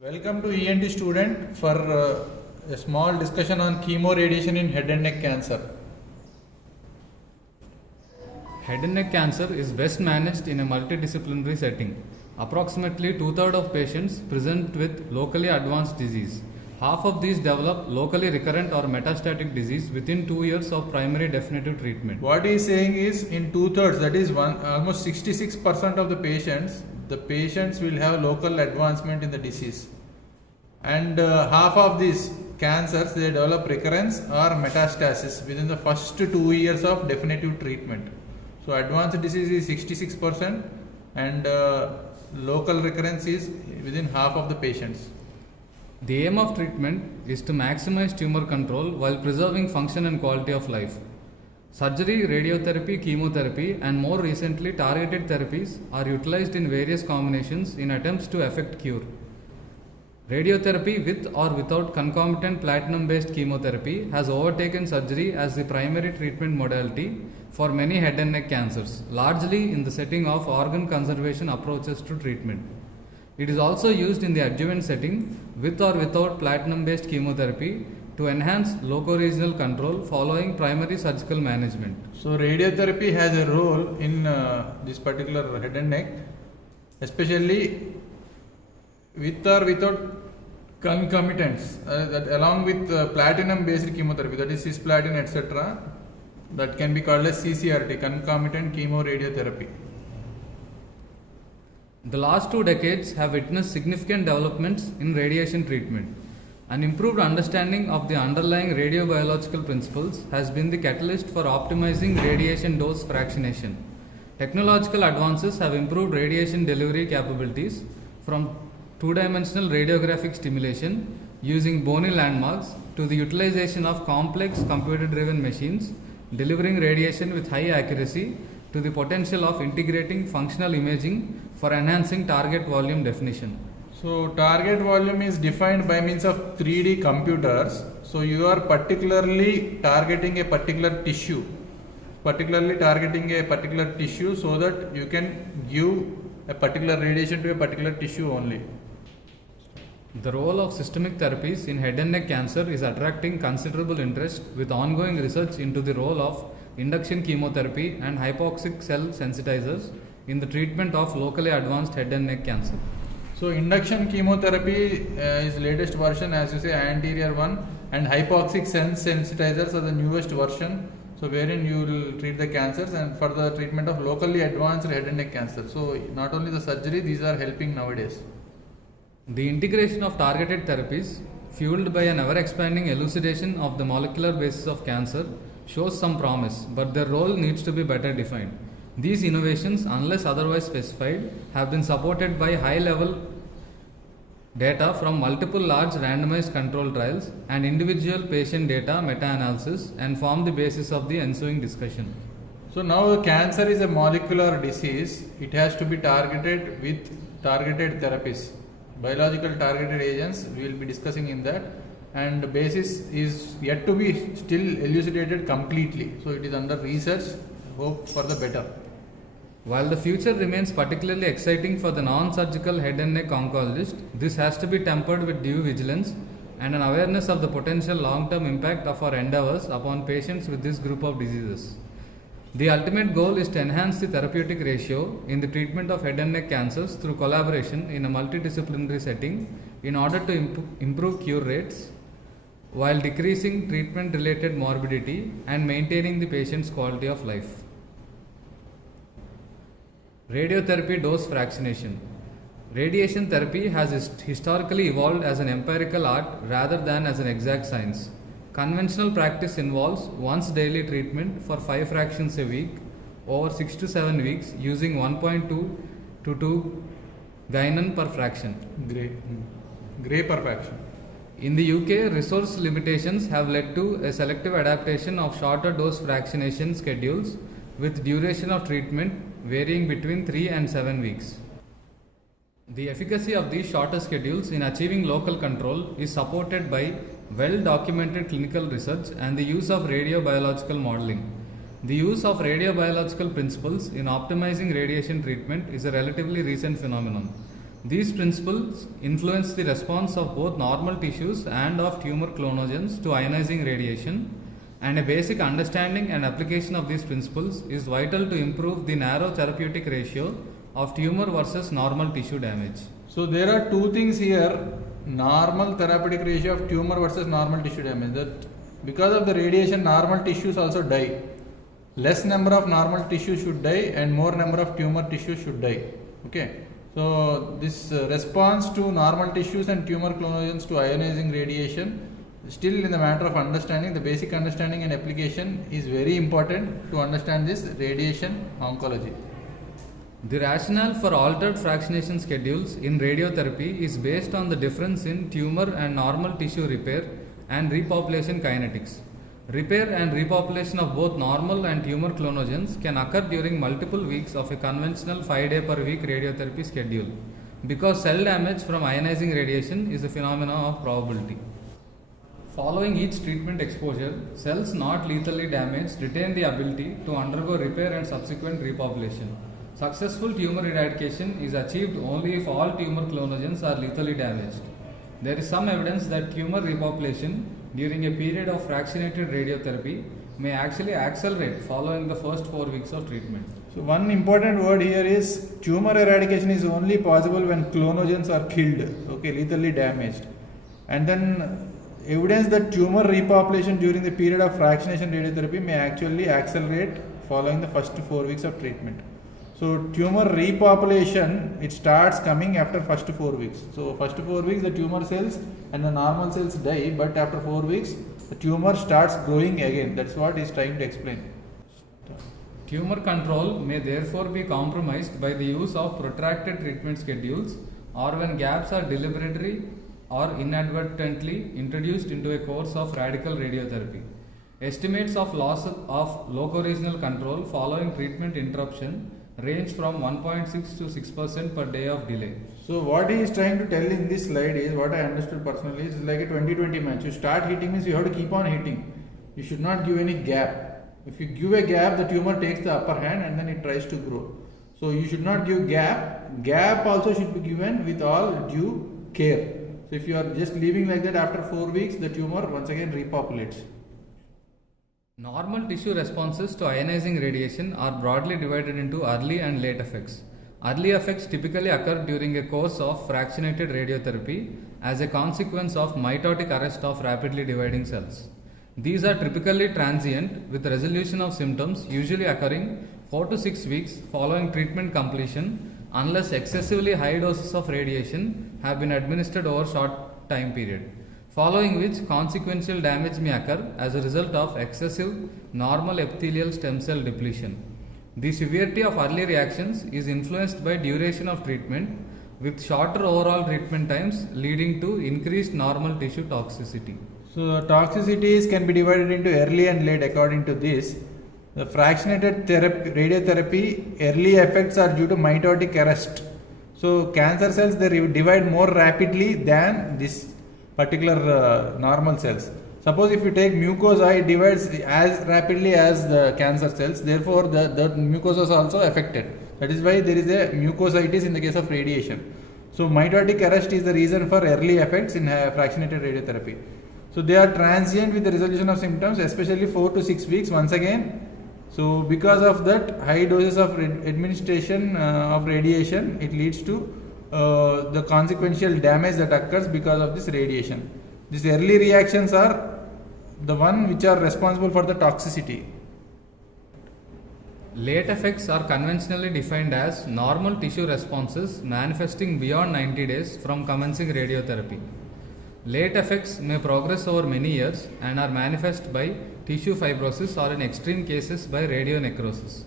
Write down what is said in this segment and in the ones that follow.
Welcome to ENT student for a small discussion on chemoradiation in head and neck cancer. Head and neck cancer is best managed in a multidisciplinary setting. Approximately 2/3 of patients present with locally advanced disease. Half of these develop locally recurrent or metastatic disease within 2 years of primary definitive treatment. What he is saying is in 2/3, that is almost 66% of the patients will have local advancement in the disease. And half of these cancers, they develop recurrence or metastasis within the first 2 years of definitive treatment. So advanced disease is 66% and local recurrence is within half of the patients. The aim of treatment is to maximize tumor control while preserving function and quality of life. Surgery, radiotherapy, chemotherapy, and more recently targeted therapies are utilized in various combinations in attempts to effect cure. Radiotherapy with or without concomitant platinum-based chemotherapy has overtaken surgery as the primary treatment modality for many head and neck cancers, largely in the setting of organ conservation approaches to treatment. It is also used in the adjuvant setting with or without platinum-based chemotherapy to enhance locoregional control following primary surgical management. So radiotherapy has a role in this particular head and neck, especially with or without concomitants, that along with platinum-based chemotherapy, that is cisplatin, etc., that can be called as CCRT, concomitant chemoradiotherapy. The last 2 decades have witnessed significant developments in radiation treatment. An improved understanding of the underlying radiobiological principles has been the catalyst for optimizing radiation dose fractionation. Technological advances have improved radiation delivery capabilities from 2-dimensional radiographic stimulation using bony landmarks to the utilization of complex computer-driven machines delivering radiation with high accuracy to the potential of integrating functional imaging for enhancing target volume definition. So target volume is defined by means of 3D computers. So you are particularly targeting a particular tissue so that you can give a particular radiation to a particular tissue only. The role of systemic therapies in head and neck cancer is attracting considerable interest with ongoing research into the role of induction chemotherapy and hypoxic cell sensitizers in the treatment of locally advanced head and neck cancer. So induction chemotherapy is latest version, as you say, anterior one, and hypoxic sensitizers are the newest version. So wherein you will treat the cancers and for the treatment of locally advanced head and neck cancer. So not only the surgery, these are helping nowadays. The integration of targeted therapies, fueled by an ever-expanding elucidation of the molecular basis of cancer, shows some promise, but their role needs to be better defined. These innovations, unless otherwise specified, have been supported by high-level data from multiple large randomized control trials and individual patient data meta-analysis and form the basis of the ensuing discussion. So now cancer is a molecular disease. It has to be targeted with targeted therapies. Biological targeted agents, we will be discussing in that, and the basis is yet to be still elucidated completely. So it is under research, hope for the better. While the future remains particularly exciting for the non-surgical head and neck oncologist, this has to be tempered with due vigilance and an awareness of the potential long-term impact of our endeavors upon patients with this group of diseases. The ultimate goal is to enhance the therapeutic ratio in the treatment of head and neck cancers through collaboration in a multidisciplinary setting in order to improve cure rates while decreasing treatment-related morbidity and maintaining the patient's quality of life. Radiotherapy dose fractionation. Radiation therapy has historically evolved as an empirical art rather than as an exact science. Conventional practice involves once daily treatment for 5 fractions a week over 6 to 7 weeks using 1.2 to 2 Guinan per fraction. Gray per fraction. In the UK, resource limitations have led to a selective adaptation of shorter dose fractionation schedules with duration of treatment varying between 3 and 7 weeks. The efficacy of these shorter schedules in achieving local control is supported by well-documented clinical research and the use of radiobiological modeling. The use of radiobiological principles in optimizing radiation treatment is a relatively recent phenomenon. These principles influence the response of both normal tissues and of tumor clonogens to ionizing radiation, and a basic understanding and application of these principles is vital to improve the narrow therapeutic ratio of tumor versus normal tissue damage. So there are two things here: normal therapeutic ratio of tumor versus normal tissue damage. That because of the radiation, normal tissues also die. Less number of normal tissues should die, and more number of tumor tissues should die. Okay. So this response to normal tissues and tumor clonogens to ionizing radiation, still in the matter of understanding, the basic understanding and application is very important to understand this radiation oncology. The rationale for altered fractionation schedules in radiotherapy is based on the difference in tumor and normal tissue repair and repopulation kinetics. Repair and repopulation of both normal and tumor clonogens can occur during multiple weeks of a conventional 5-day per week radiotherapy schedule, because cell damage from ionizing radiation is a phenomenon of probability. Following each treatment exposure, cells not lethally damaged retain the ability to undergo repair and subsequent repopulation. Successful tumor eradication is achieved only if all tumor clonogens are lethally damaged. There is some evidence that tumor repopulation during a period of fractionated radiotherapy may actually accelerate following the first 4 weeks of treatment. So one important word here is tumor eradication is only possible when clonogens are killed, okay, lethally damaged. And then evidence that tumor repopulation during the period of fractionation radiotherapy may actually accelerate following the first 4 weeks of treatment. So tumor repopulation, it starts coming after first 4 weeks. So first 4 weeks the tumor cells and the normal cells die, but after 4 weeks the tumor starts growing again. That's what he's trying to explain. Tumor control may therefore be compromised by the use of protracted treatment schedules, or when gaps are deliberately or inadvertently introduced into a course of radical radiotherapy. Estimates of loss of locoregional control following treatment interruption range from 1.6 to 6% per day of delay. So what he is trying to tell in this slide is, what I understood personally, is like a 20-20 match. You start hitting means you have to keep on hitting. You should not give any gap. If you give a gap, the tumor takes the upper hand and then it tries to grow. So you should not give gap. Gap also should be given with all due care. So if you are just leaving like that, after 4 weeks the tumor once again repopulates. Normal tissue responses to ionizing radiation are broadly divided into early and late effects. Early effects typically occur during a course of fractionated radiotherapy as a consequence of mitotic arrest of rapidly dividing cells. These are typically transient, with resolution of symptoms usually occurring 4 to 6 weeks following treatment completion, unless excessively high doses of radiation have been administered over short time period, following which consequential damage may occur as a result of excessive normal epithelial stem cell depletion. The severity of early reactions is influenced by duration of treatment, with shorter overall treatment times leading to increased normal tissue toxicity. So toxicities can be divided into early and late according to this. The fractionated radiotherapy, early effects are due to mitotic arrest. So cancer cells, they divide more rapidly than this particular normal cells. Suppose if you take mucosa, it divides as rapidly as the cancer cells, therefore the mucosa is also affected. That is why there is a mucositis in the case of radiation. So mitotic arrest is the reason for early effects in fractionated radiotherapy. So they are transient with the resolution of symptoms, especially 4 to 6 weeks once again. So because of that, high doses of administration of radiation, it leads to the consequential damage that occurs because of this radiation. These early reactions are the one which are responsible for the toxicity. Late effects are conventionally defined as normal tissue responses manifesting beyond 90 days from commencing radiotherapy. Late effects may progress over many years and are manifest by tissue fibrosis or in extreme cases by radionecrosis.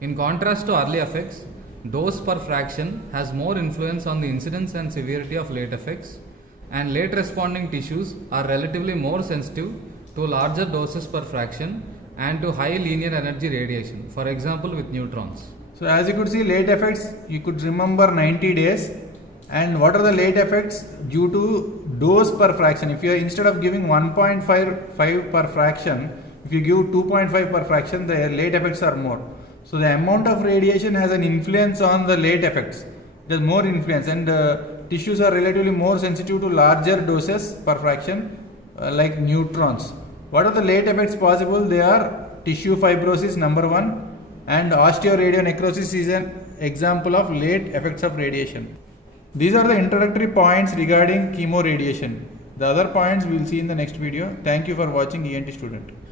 In contrast to early effects, dose per fraction has more influence on the incidence and severity of late effects, and late responding tissues are relatively more sensitive to larger doses per fraction and to high linear energy radiation, for example with neutrons. So as you could see, late effects, you could remember 90 days. And what are the late effects? Due to dose per fraction. If you are, instead of giving 1.5 per fraction, if you give 2.5 per fraction, the late effects are more. So the amount of radiation has an influence on the late effects. It has more influence, and tissues are relatively more sensitive to larger doses per fraction, like neutrons. What are the late effects possible? They are tissue fibrosis, number one, and osteoradionecrosis is an example of late effects of radiation. These are the introductory points regarding chemoradiation. The other points we will see in the next video. Thank you for watching ENT Student.